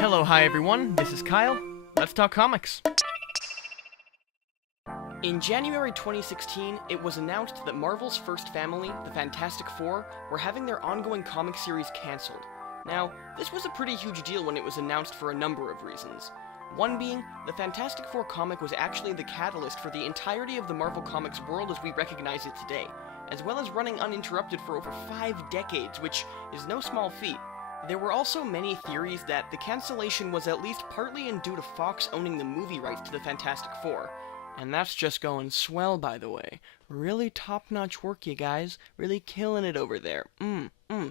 Hello, hi everyone, this is Kyle. Let's talk comics. In January 2016, it was announced that Marvel's first family, the Fantastic Four, were having their ongoing comic series cancelled. Now, this was a pretty huge deal when it was announced for a number of reasons. One being, the Fantastic Four comic was actually the catalyst for the entirety of the Marvel Comics world as we recognize it today, as well as running uninterrupted for over 5 decades, which is no small feat. There were also many theories that the cancellation was at least partly due to Fox owning the movie rights to the Fantastic Four. And that's just going swell, by the way. Really top-notch work, you guys. Really killing it over there.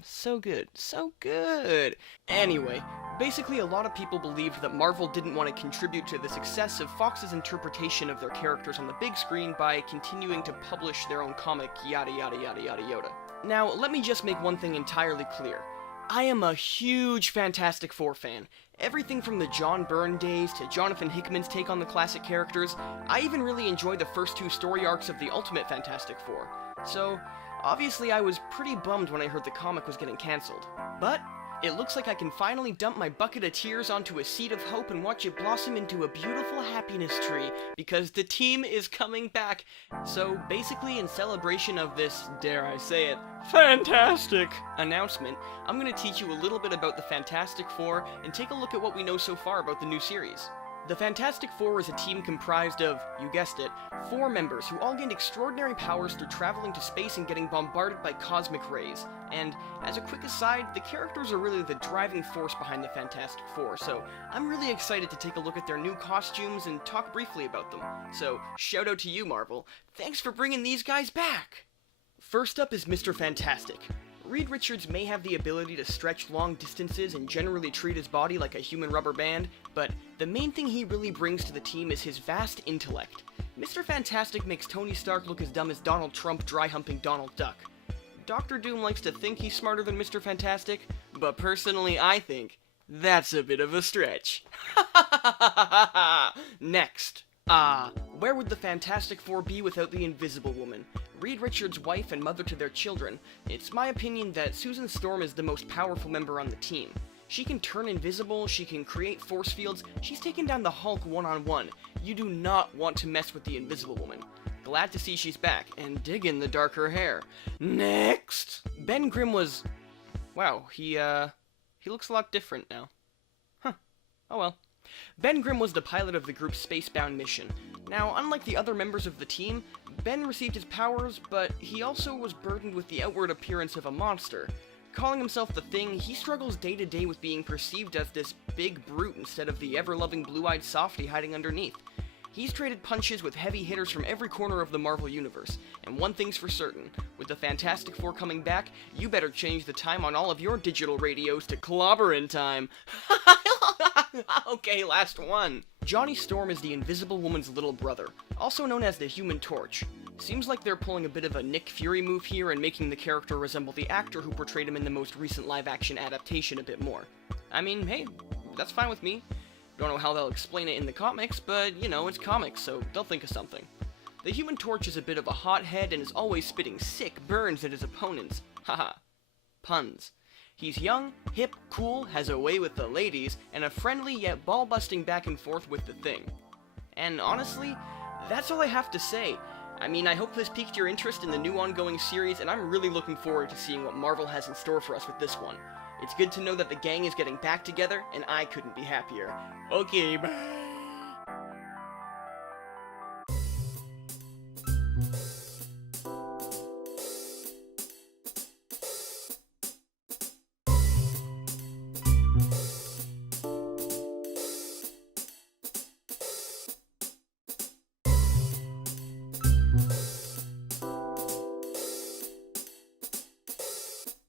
So good. So good. Anyway, basically a lot of people believed that Marvel didn't want to contribute to the success of Fox's interpretation of their characters on the big screen by continuing to publish their own comic, yada yada yada yada yada. Now, let me just make one thing entirely clear. I am a huge Fantastic Four fan. Everything from the John Byrne days to Jonathan Hickman's take on the classic characters. I even really enjoyed the first 2 story arcs of the Ultimate Fantastic Four. So, obviously I was pretty bummed when I heard the comic was getting cancelled. But it looks like I can finally dump my bucket of tears onto a seed of hope and watch it blossom into a beautiful happiness tree, because the team is coming back. So basically, in celebration of this, dare I say it, fantastic announcement, I'm going to teach you a little bit about the Fantastic Four and take a look at what we know so far about the new series. The Fantastic Four is a team comprised of, you guessed it, 4 members who all gained extraordinary powers through traveling to space and getting bombarded by cosmic rays. And, as a quick aside, the characters are really the driving force behind the Fantastic Four, so I'm really excited to take a look at their new costumes and talk briefly about them. So, shout out to you, Marvel. Thanks for bringing these guys back! First up is Mr. Fantastic. Reed Richards may have the ability to stretch long distances and generally treat his body like a human rubber band, but the main thing he really brings to the team is his vast intellect. Mr. Fantastic makes Tony Stark look as dumb as Donald Trump dry-humping Donald Duck. Dr. Doom likes to think he's smarter than Mr. Fantastic, but personally I think that's a bit of a stretch. Next. Where would the Fantastic Four be without the Invisible Woman? Reed Richards' wife and mother to their children. It's my opinion that Susan Storm is the most powerful member on the team. She can turn invisible, she can create force fields, she's taken down the Hulk one-on-one. You do not want to mess with the Invisible Woman. Glad to see she's back, and diggin' the darker hair. Next! Ben Grimm was... wow, he looks a lot different now. Huh. Oh well. Ben Grimm was the pilot of the group's spacebound mission. Now, unlike the other members of the team, Ben received his powers, but he also was burdened with the outward appearance of a monster. Calling himself the Thing, he struggles day to day with being perceived as this big brute instead of the ever-loving blue-eyed softy hiding underneath. He's traded punches with heavy hitters from every corner of the Marvel Universe, and one thing's for certain, with the Fantastic Four coming back, you better change the time on all of your digital radios to clobberin' time. Okay, last one. Johnny Storm is the Invisible Woman's little brother, also known as the Human Torch. Seems like they're pulling a bit of a Nick Fury move here and making the character resemble the actor who portrayed him in the most recent live-action adaptation a bit more. I mean, hey, that's fine with me. Don't know how they'll explain it in the comics, but, you know, it's comics, so they'll think of something. The Human Torch is a bit of a hothead and is always spitting sick burns at his opponents. Haha. Puns. He's young, hip, cool, has a way with the ladies, and a friendly yet ball-busting back and forth with the Thing. And honestly, that's all I have to say. I mean, I hope this piqued your interest in the new ongoing series, and I'm really looking forward to seeing what Marvel has in store for us with this one. It's good to know that the gang is getting back together, and I couldn't be happier. Okay, bye.